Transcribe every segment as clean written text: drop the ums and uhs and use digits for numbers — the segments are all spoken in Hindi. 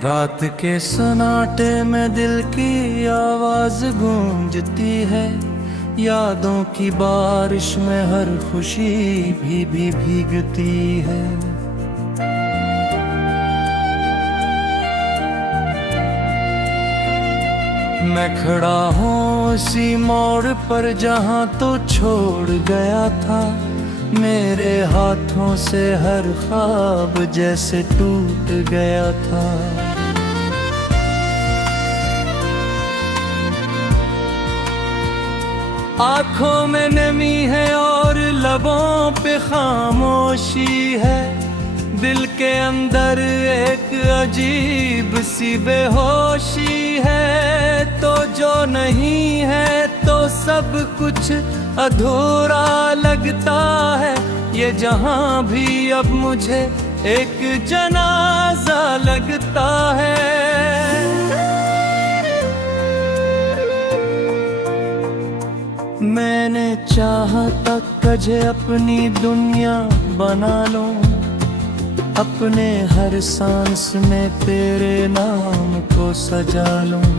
रात के सन्नाटे में दिल की आवाज गूंजती है। यादों की बारिश में हर खुशी भी भीगती है। मैं खड़ा हूँ उसी मोड़ पर जहाँ तो छोड़ गया था। मेरे हाथों से हर ख्वाब जैसे टूट गया था। आँखों में नमी है और लबों पे खामोशी है। दिल के अंदर एक अजीब सी बेहोशी है। तो जो नहीं है तो सब कुछ अधूरा लगता है। ये जहां भी अब मुझे एक जनाजा लगता है। मैंने चाहा था तुझे अपनी दुनिया बना लूं। अपने हर सांस में तेरे नाम को सजा लूं।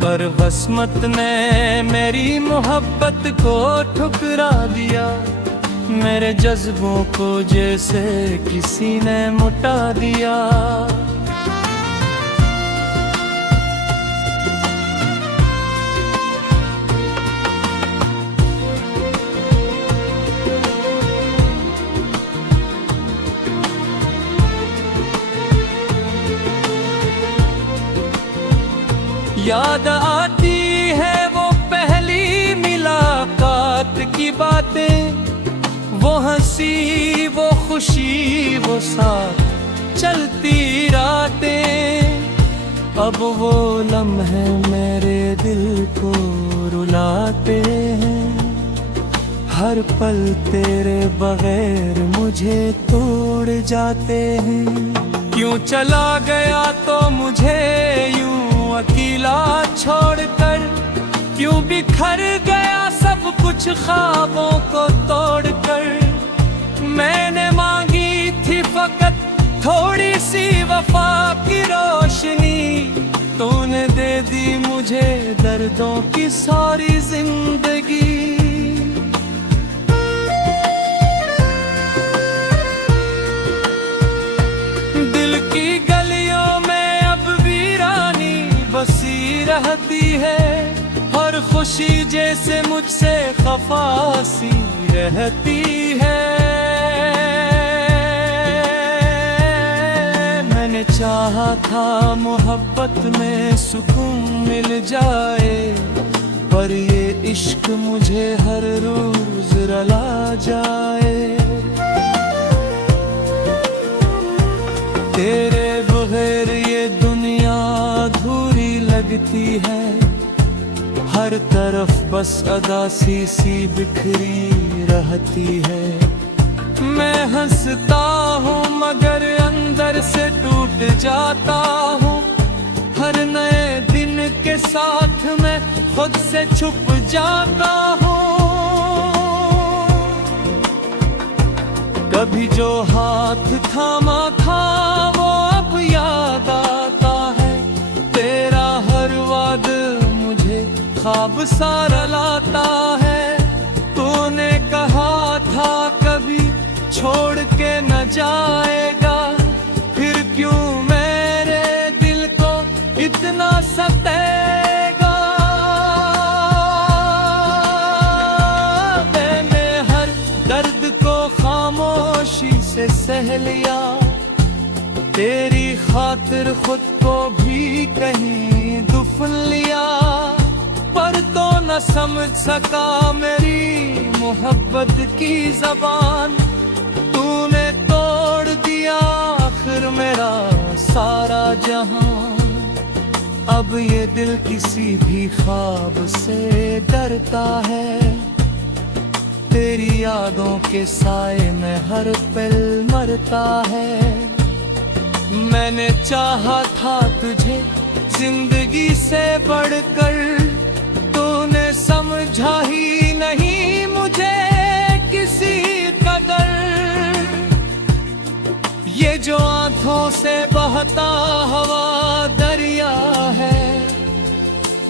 पर वस्मत ने मेरी मोहब्बत को ठुकरा दिया। मेरे जज्बों को जैसे किसी ने मुटा दिया। याद आती है वो पहली मुलाकात की बातें। वो हंसी, वो खुशी, वो साथ चलती रातें। अब वो लम्हे मेरे दिल को रुलाते हैं। हर पल तेरे बगैर मुझे तोड़ जाते हैं। क्यों चला गया तो मुझे यूं अकेला छोड़कर। क्यों बिखर गया सब कुछ ख्वाबों को तोड़कर। मैंने मांगी थी फकत थोड़ी सी वफा की रोशनी। तूने दे दी मुझे दर्दों की सारी जिंदगी। बसी रहती है हर खुशी जैसे मुझसे खफा सी रहती है। मैंने चाहा था मोहब्बत में सुकून मिल जाए। पर ये इश्क मुझे हर रोज रुला जाए। तेरे बगैर ये दुनिया अधूरी लगती है। हर तरफ बस अदासी सी बिखरी रहती है। मैं हंसता हूँ मगर अंदर से टूट जाता हूँ। हर नए दिन के साथ मैं खुद से छुप जाता हूँ। कभी जो हाथ थामा था वो अब याद आता है। तेरा हर वाद मुझे ख्वाब सारा लाता है। तूने कहा था कभी छोड़ के न जाएगा। फिर क्यों मेरे दिल को इतना सताएगा। मैंने हर दर्द को खामोशी से सह लिया। तेरी खातिर खुद को भी कहीं दुफन लिया। पर तो न समझ सका मेरी मोहब्बत की ज़बान। तूने तोड़ दिया आखिर मेरा सारा जहां। अब ये दिल किसी भी ख्वाब से डरता है। तेरी यादों के साए में हर पल मरता है। मैंने चाहा था तुझे जिंदगी से बढ़कर। तूने समझा ही नहीं मुझे किसी कदर। ये जो आंखों से बहता होता हवा दरिया है,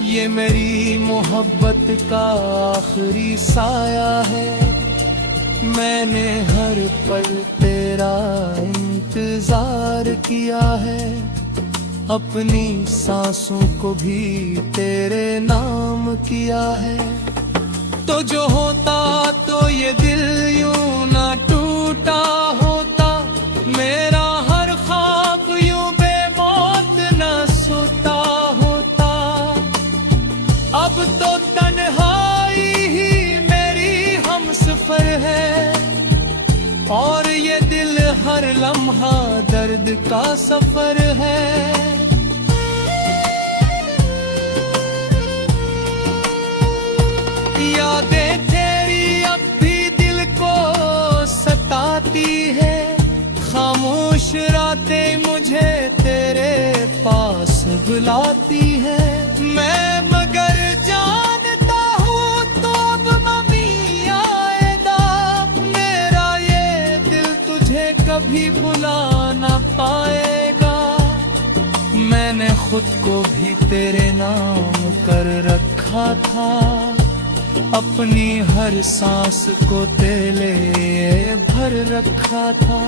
ये मेरी मोहब्बत का आखिरी साया है। मैंने हर पल तेरा इंतजार किया है, अपनी सांसों को भी तेरे नाम किया है। तो जो होता तो ये दिल यूं ना टूटा होता, मेरा हर ख्वाब यूं बेमौत न सोता होता। अब तो तन्हाई ही मेरी हमसफर है, और ये दिल हर लम्हा दर्द का सफर है। यादें तेरी अब भी दिल को सताती है, खामोश रातें मुझे तेरे पास बुलाती है। मैं मगर जानता हूँ तो अब मम्मी आएगा, मेरा ये दिल तुझे कभी भुला ना पाएगा। मैंने खुद को भी तेरे नाम कर रखा था, अपनी हर सांस को तेले भर रखा था।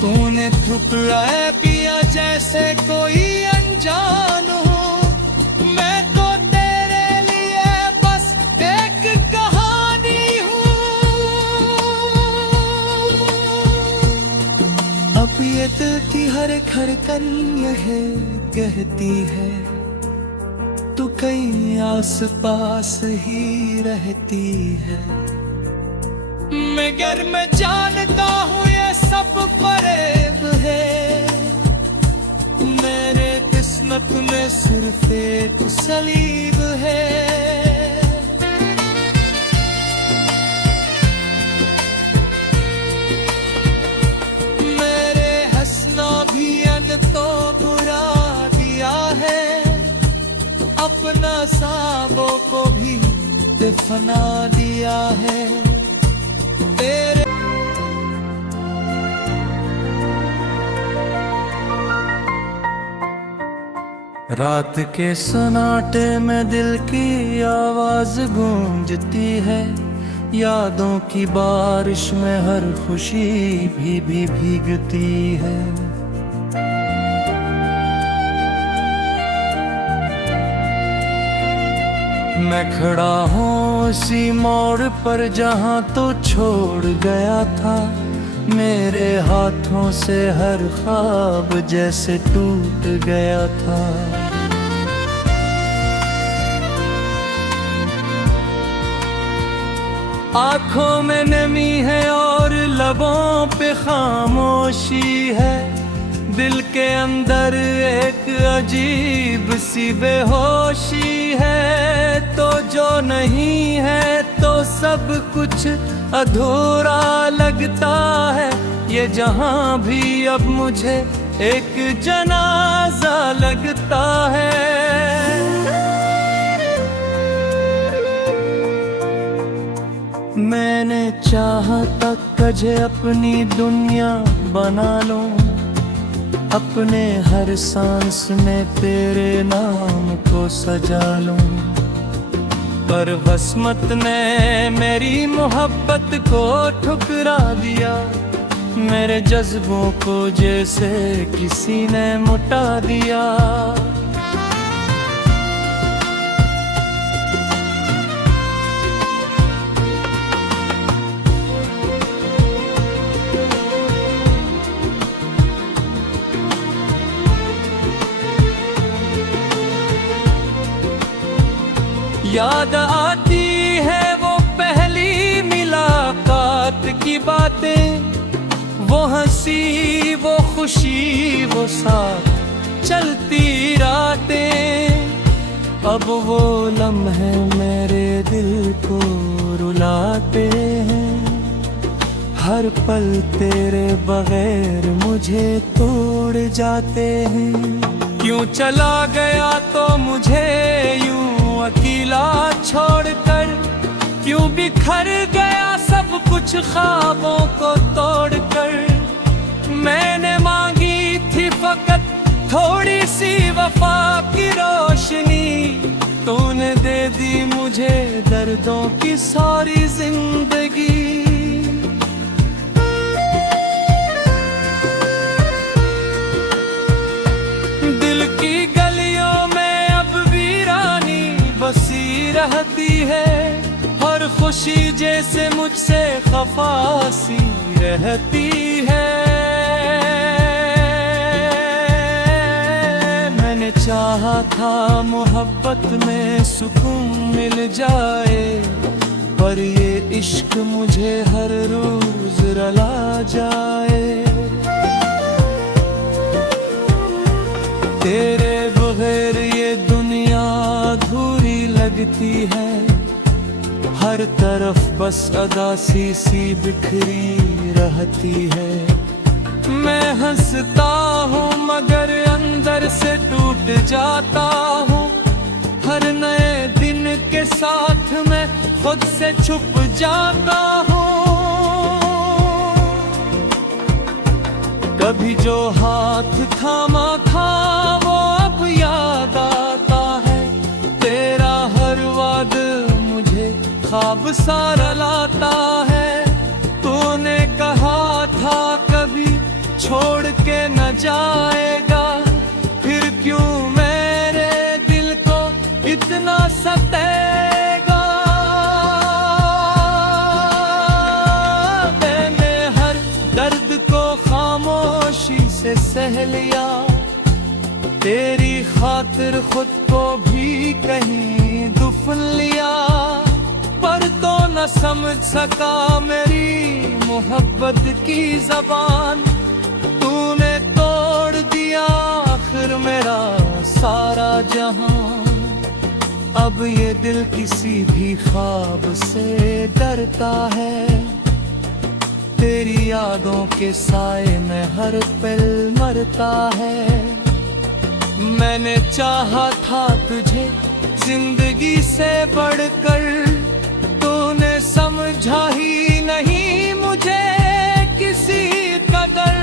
तूने ठुकराया किया जैसे कोई अनजान हो, मैं तो तेरे लिए बस एक कहानी हूँ। अब ये दिल की हर धड़कन यह कहती है, तू कहीं आस पास ही रहती है। मगर मैं जानता हूँ ये सब फरेब है, मेरे किस्मत में सिर्फ एक सलीब है। मेरे हंसना भी अन तो बुरा दिया है, अपना साबों को भी दफना दिया है। तेरे रात के सन्नाटे में दिल की आवाज गूंजती है, यादों की बारिश में हर खुशी भी भीगती है। मैं खड़ा हूँ उसी मोड़ पर जहाँ तो छोड़ गया था, मेरे हाथों से हर ख्वाब जैसे टूट गया था। आँखों में नमी है और लबों पे खामोशी है, दिल के अंदर एक अजीब सी बेहोशी है। तो जो नहीं है तो सब कुछ अधूरा लगता है, ये जहां भी अब मुझे एक जनाजा लगता है। मैंने चाहा तक तुझे अपनी दुनिया बना लूं, अपने हर सांस में तेरे नाम को सजा लूं, पर वस्मत ने मेरी मोहब्बत को ठुकरा दिया, मेरे जज्बों को जैसे किसी ने मुटा दिया। याद आती है वो पहली मुलाकात की बातें, वो हंसी वो खुशी वो साथ चलती रातें। अब वो लम्हे मेरे दिल को रुलाते हैं, हर पल तेरे बगैर मुझे तोड़ जाते हैं। क्यों चला गया तो मुझे यूं अकेला छोड़कर, क्यों बिखर गया सब कुछ ख्वाबों को तोड़कर। मैंने मांगी थी फकत थोड़ी सी वफा की रोशनी तूने दे दी मुझे दर्दों की सारी जिंदगी। दिल की गलियों में अब वीरानी बसी रहती है, हर खुशी जैसे मुझसे खफासी रहती है। मैंने चाहा था मोहब्बत में सुकून मिल जाए, पर ये इश्क मुझे हर रोज रुला जाए। तेरे बगैर ये दुनिया अधूरी लगती है, हर तरफ बस अदासी सी बिखरी रहती है। मैं हंसता हूँ मगर अंदर से टूट जाता हूँ, हर नए दिन के साथ मैं खुद से छुप जाता हूँ। कभी जो हाथ थामा था वो अब याद आता है, तेरा हर वाद मुझे ख्वाब सा रुलाता है। तूने कहा था कभी छोड़ के न जाएगा, फिर क्यों मेरे दिल को इतना सताएगा। मैंने हर दर्द को खामोशी से सह लिया, तेरी खातिर खुद को भी कहीं दफन लिया। पर तो न समझ सका मेरी मोहब्बत की ज़बान, तूने तोड़ दिया आखिर मेरा सारा जहां। अब ये दिल किसी भी ख्वाब से डरता है, तेरी यादों के साए में हर पल मरता है। मैंने चाहा था तुझे जिंदगी से बढ़कर, तूने समझा ही नहीं मुझे किसी कदर।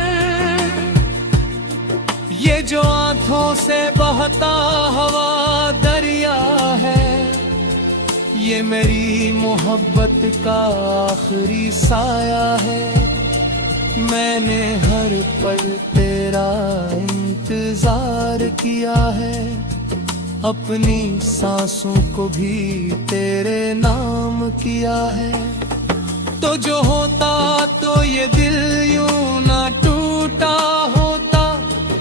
ये जो आंखों से बहता हवा दरिया है, ये मेरी मोहब्बत का आखिरी साया है। मैंने हर पल तेरा इंतजार किया है, अपनी सांसों को भी तेरे नाम किया है। तो जो होता तो ये दिल यूं ना टूटा होता,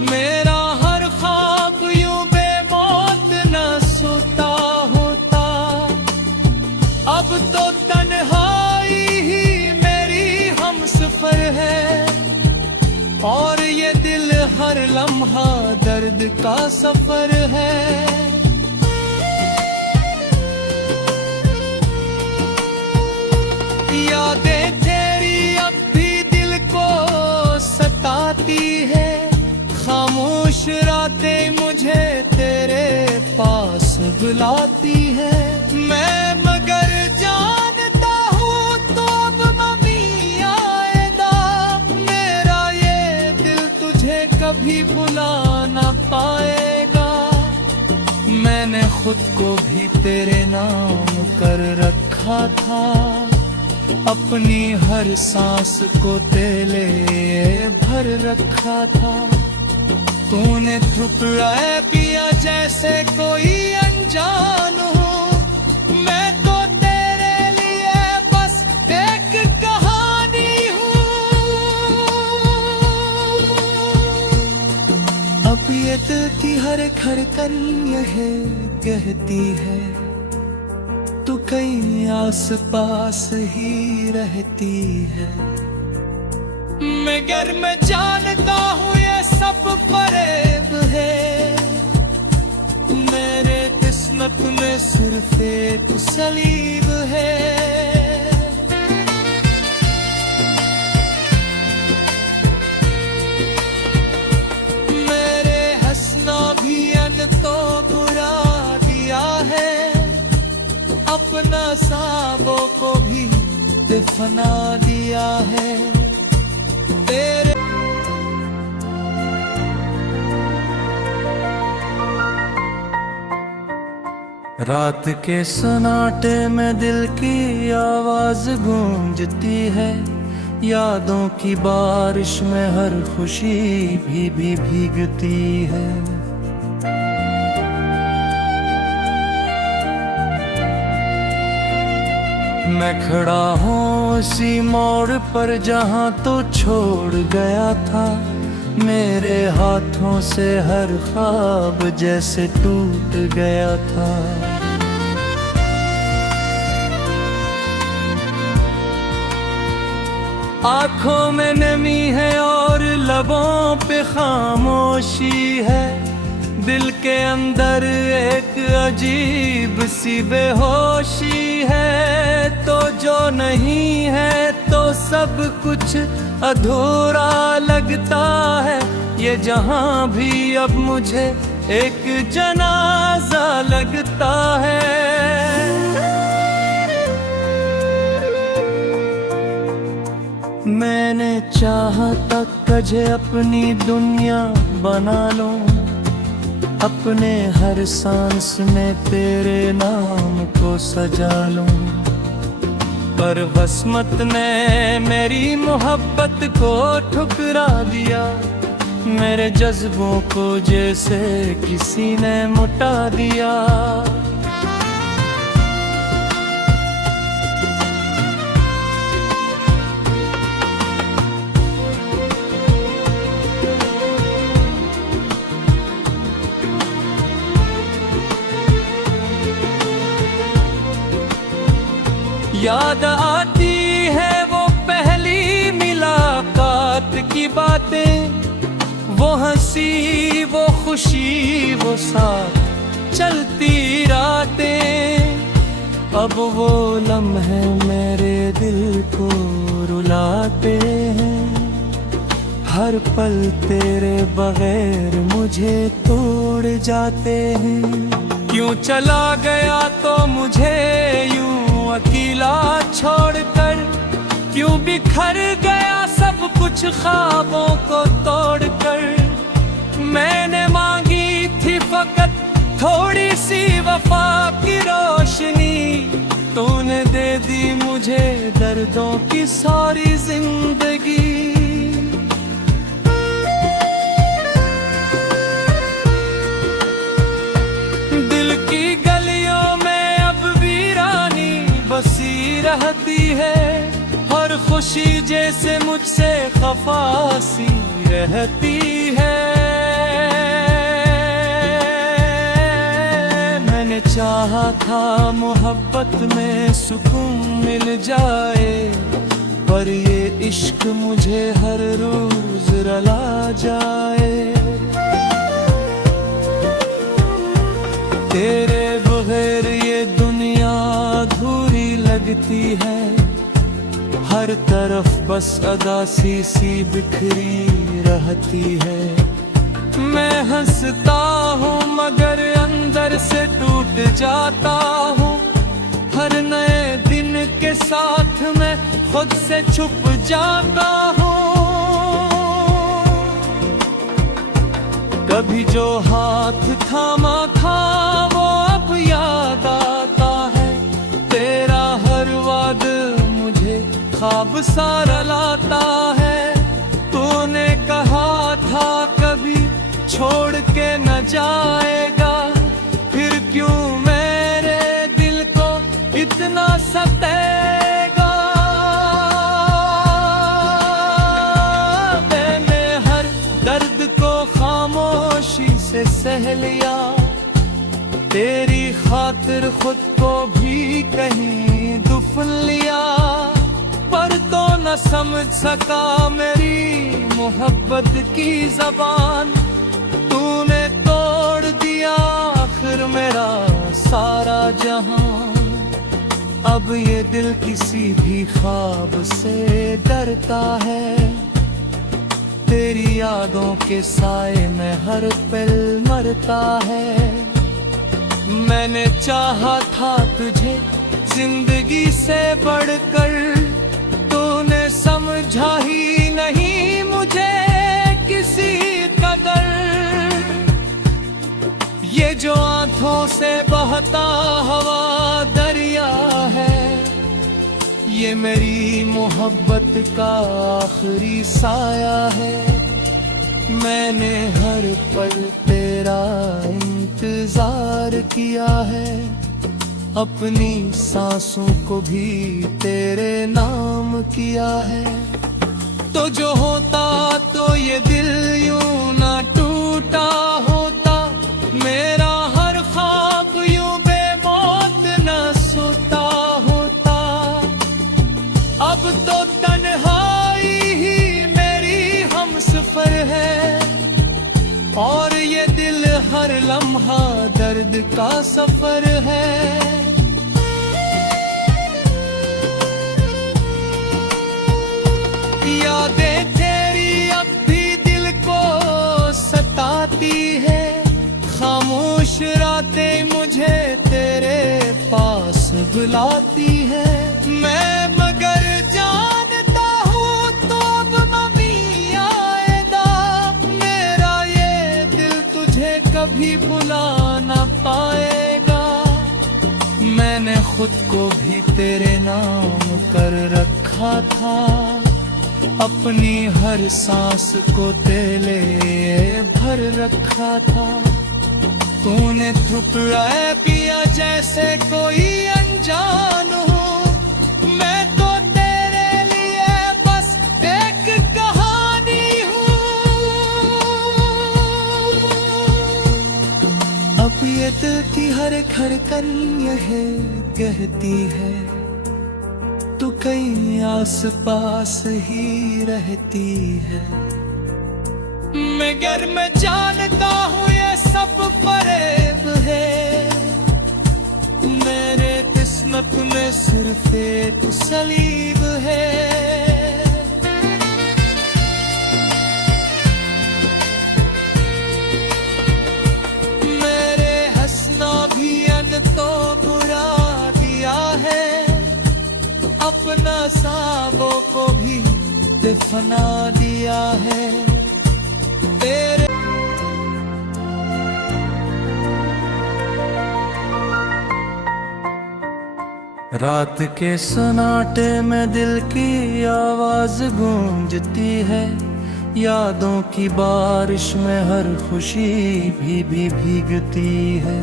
मेरा हर ख्वाब यूं बेमौत न सोता होता। अब तो तन्हाई ही मेरी हमसफर है, और ये दिल हर लम्हा दर्द का सफर है। यादें तेरी अब भी दिल को सताती है, खामोश रातें मुझे तेरे पास बुलाती है। मैं मगर जानता हूँ तो अब मम्मी आएगा, मेरा ये दिल तुझे कभी भुला न पाएगा। मैंने खुद को भी तेरे नाम कर रखा था, अपनी हर सांस को तेले भर रखा था। तूने ठुकराए पिया जैसे कोई अनजान हूँ, मैं तो तेरे लिए बस एक कहानी हूँ। अब ये दिल की हर धड़कन यही कहती है, तू कहीं आस पास ही रहती है। मगर मैं जानता हूँ ये सब फरेब है, मेरे किस्मत में सिर्फ एक सलीब है। मेरे हंसना भी अन तो बुरा दिया है, अपना साबों को भी दफना दिया है। तेरे रात के सन्नाटे में दिल की आवाज गूंजती है, यादों की बारिश में हर खुशी भी भीगती है। मैं खड़ा हूँ उसी मोड़ पर जहाँ तो छोड़ गया था, मेरे हाथों से हर ख्वाब जैसे टूट गया था। आंखों में नमी है और लबों पे खामोशी है, दिल के अंदर एक अजीब सी बेहोशी है। तो जो नहीं है तो सब कुछ अधूरा लगता है, ये जहां भी अब मुझे एक जनाजा लगता है। मैंने चाहा तक तुझे अपनी दुनिया बना लूं, अपने हर सांस में तेरे नाम को सजा लूं, पर वस्मत ने मेरी मोहब्बत को ठुकरा दिया, मेरे जज्बों को जैसे किसी ने मुटा दिया। याद आती है वो पहली मुलाकात की बातें, वो हंसी वो खुशी वो साथ चलती रातें। अब वो लम्हे मेरे दिल को रुलाते हैं, हर पल तेरे बगैर मुझे तोड़ जाते हैं। क्यों चला गया तो मुझे यूं अकेला छोड़कर, क्यों बिखर गया सब कुछ ख्वाबों को तोड़कर। मैंने मांगी थी फकत थोड़ी सी वफा की रोशनी, तूने दे दी मुझे दर्दों की सारी जिंदगी। बसी रहती है हर खुशी जैसे मुझसे खफासी रहती है। मैंने चाहा था मोहब्बत में सुकून मिल जाए, पर ये इश्क मुझे हर रोज रुला जाए। तेरे बगैर ये दुनिया अधूरी लगती है, हर तरफ बस अदासी सी बिखरी रहती है। मैं हंसता हूँ मगर अंदर से टूट जाता हूँ, हर नए दिन के साथ मैं खुद से छुप जाता हूँ। कभी जो हाथ थामा था वो अब याद आता है, तेरा हर वाद मुझे ख्वाब सा रुलाता है। तूने कहा था कभी छोड़ के न जाएगा, फिर क्यों मेरे दिल को इतना सताएगा। मैंने हर दर्द को खामोशी से सह लिया, तेरी खातिर खुद को भी कहीं दुफन लिया, पर तो न समझ सका मेरी मोहब्बत की ज़बान। तूने तोड़ दिया आखिर मेरा सारा जहां, अब ये दिल किसी भी ख्वाब से डरता है। तेरी यादों के साए में हर पल मरता है। मैंने चाहा था तुझे जिंदगी से बढ़कर, तूने समझा ही नहीं मुझे किसी कदर। ये जो आंखों से बहता हवा दरिया है, ये मेरी मोहब्बत का आखिरी साया है। मैंने हर पल तेरा इंतजार किया है, अपनी सांसों को भी तेरे नाम किया है। तो जो होता तो ये दिल यूं ना टूटा होता, मेरा हर ख्वाब यूं बेमौत न सोता होता। अब तो तन्हाई ही मेरी हमसफर है, और ये दिल हर लम्हा दर्द का सफर है। यादें तेरी अब भी दिल को सताती है, खामोश रातें मुझे तेरे पास बुलाती है। मैं मगर जानता हूँ तो अब मम्मी आएगा, मेरा ये दिल तुझे कभी भुला न पाएगा। मैंने खुद को भी तेरे नाम कर रखा था, अपनी हर सांस को तेरे भर रखा था। तूने ठुकराया किया जैसे कोई अनजान हो, मैं तो तेरे लिए बस एक कहानी हूँ। अब ये दिल की हर धड़कन यह कहती है, तू कहीं आस पास ही रहती है। मगर मैं जानता हूँ ये सब फरेब है, मेरे किस्मत में सिर्फ एक सलीब है। मेरे हंसना भी अन तो बुरा दिया है, अपना साबों को भी दफना दिया है। तेरे रात के सन्नाटे में दिल की आवाज गूंजती है, यादों की बारिश में हर खुशी भी भीगती है।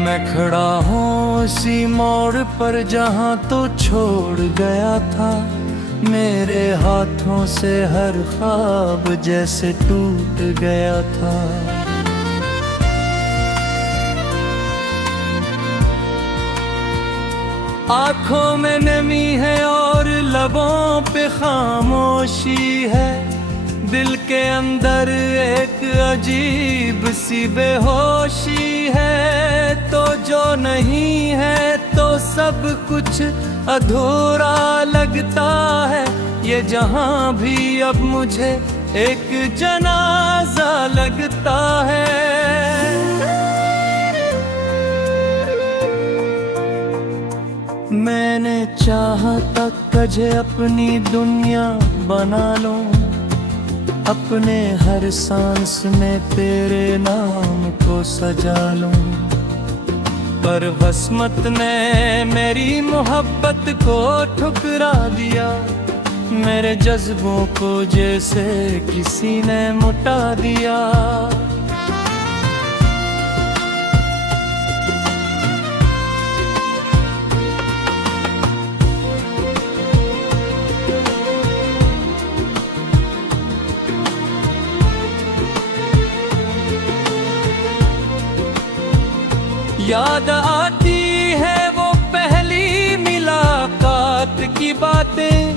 मैं खड़ा हूँ उसी मोड़ पर जहाँ तो छोड़ गया था, मेरे हाथों से हर ख्वाब जैसे टूट गया था। आँखों में नमी है और लबों पे खामोशी है, दिल के अंदर एक अजीब सी बेहोशी है। तो जो नहीं है तो सब कुछ अधूरा लगता है, ये जहां भी अब मुझे एक जनाजा लगता है। मैंने चाहा तक तुझे अपनी दुनिया बना लूं, अपने हर सांस में तेरे नाम को सजा लूं, पर वस्मत ने मेरी मोहब्बत को ठुकरा दिया, मेरे जज्बों को जैसे किसी ने मुटा दिया। याद आती है वो पहली मुलाकात की बातें,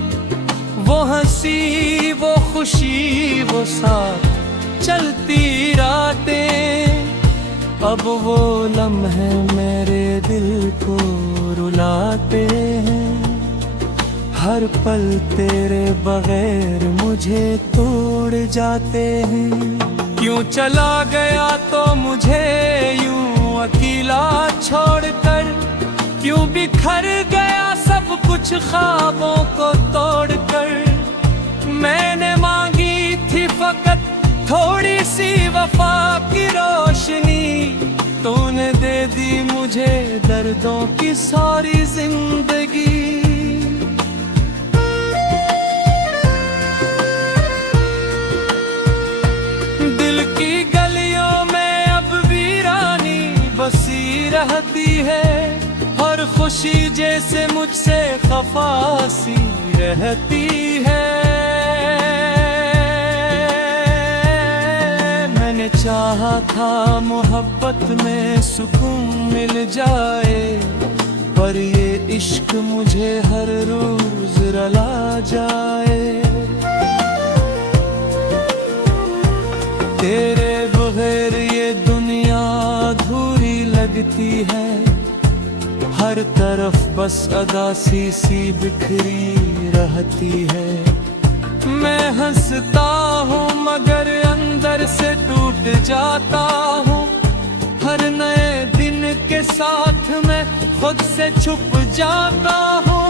वो हंसी वो खुशी वो साथ चलती रातें। अब वो लम्हे मेरे दिल को रुलाते हैं, हर पल तेरे बगैर मुझे तोड़ जाते हैं। क्यों चला गया तो मुझे यूं अकेला छोड़कर, क्यों बिखर गया सब कुछ ख्वाबों को तोड़कर। मैंने मांगी थी फकत थोड़ी सी वफा की रोशनी, तूने दे दी मुझे दर्दों की सारी जिंदगी। दिल की गलियों में अब वीरानी बसी रहती है, हर खुशी जैसे मुझसे खफा सी रहती है। मैंने चाहा था मोहब्बत में सुकून मिल जाए, पर ये इश्क मुझे हर रोज रुला जाए। तेरे बगैर ये दुनिया अधूरी लगती है, हर तरफ बस अदासी सी बिखरी रहती है। मैं हंसता हूँ मगर अंदर से टूट जाता हूँ, हर नए दिन के साथ मैं खुद से छुप जाता हूँ।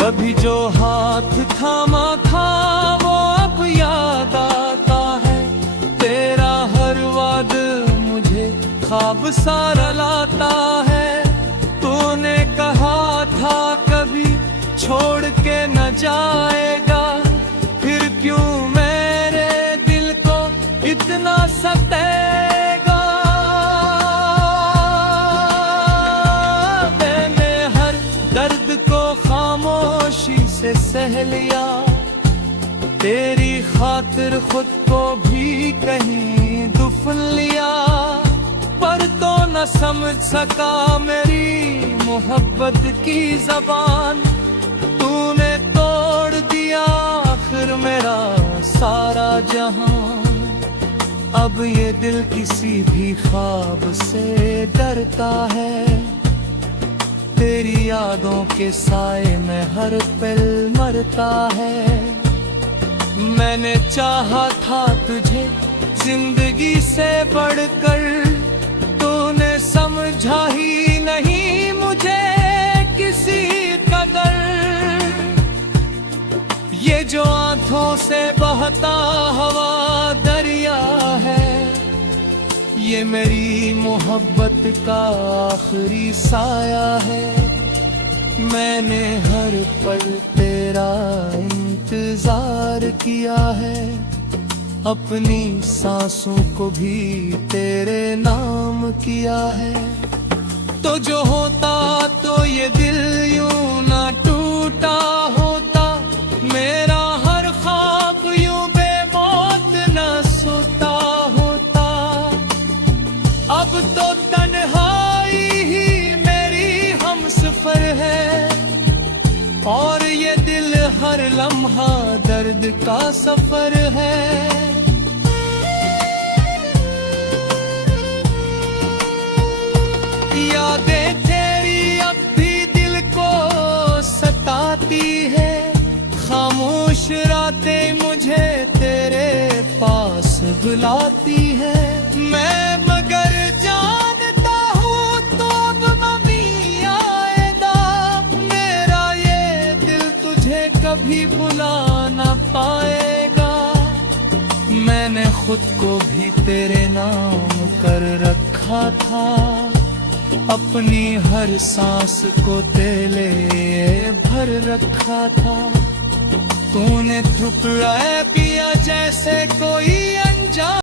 कभी जो हाथ थामा था वो अब याद आता है, तेरा हर वाद मुझे ख्वाब सा लाता है। तूने कहा था कभी छोड़ के न जाएगा, फिर क्यों मेरे दिल को इतना सताएगा। मैंने हर दर्द को खामोशी से सह लिया, तेरी खातिर खुद को भी कहीं दुफन लिया, पर तो न समझ सका मेरी मोहब्बत की ज़बान। तूने तोड़ दिया आखिर मेरा सारा जहां, अब ये दिल किसी भी ख्वाब से डरता है। तेरी यादों के साए में हर पल मरता है। मैंने चाहा था तुझे जिंदगी से बढ़कर, तूने समझा ही नहीं मुझे किसी कदर। ये जो आंखों से बहता हवा दरिया है, ये मेरी मोहब्बत का आखिरी साया है। मैंने हर पल तेरा इंतजार किया है, अपनी सांसों को भी तेरे नाम किया है। तो जो होता तो ये दिल यूं ना टूटा होता, मेरा हर ख्वाब यूं बेमौत न सोता होता। अब तो तन्हाई ही मेरी हमसफर है, और ये दिल हर लम्हा दर्द का सफर है। यादें तेरी अब भी दिल को सताती है, खामोश रातें मुझे तेरे पास बुलाती है। मैं मगर जानता हूँ तो अब मम्मी आएगा, मेरा ये दिल तुझे कभी भुला न पाएगा। मैंने खुद को भी तेरे नाम कर रखा था, अपनी हर सांस को तेले भर रखा था। तूने टुकड़ा किया जैसे कोई अनजान।